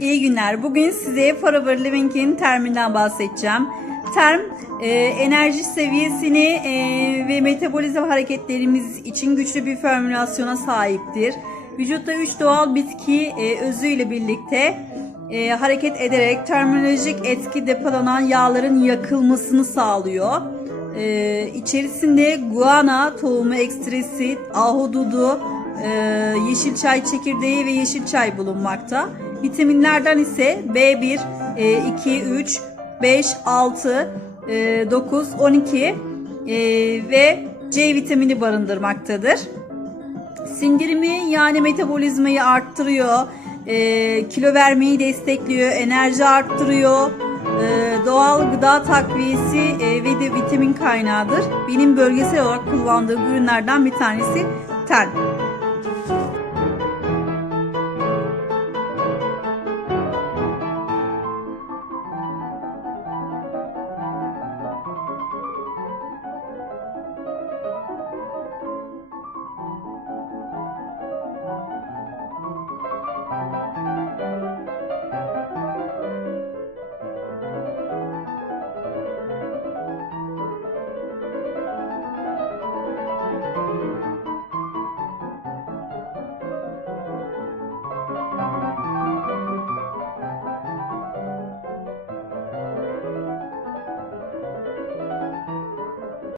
İyi günler. Bugün size Forever Living'in terminden bahsedeceğim. Term e, enerji seviyesini e, ve metabolizm hareketlerimiz için güçlü bir formülasyona sahiptir. Vücutta 3 doğal bitki e, özüyle birlikte e, hareket ederek terminolojik etki depolanan yağların yakılmasını sağlıyor. E, içerisinde guana tohumu ekstresi, ahududu, e, yeşil çay çekirdeği ve yeşil çay bulunmakta. Vitaminlerden ise B1, e, 2, 3, 5, 6, e, 9, 12 e, ve C vitamini barındırmaktadır. Sindirimi yani metabolizmayı arttırıyor, e, kilo vermeyi destekliyor, enerji arttırıyor, e, doğal gıda takviyesi e, ve de vitamin kaynağıdır. Benim bölgesel olarak kullandığım ürünlerden bir tanesi ten.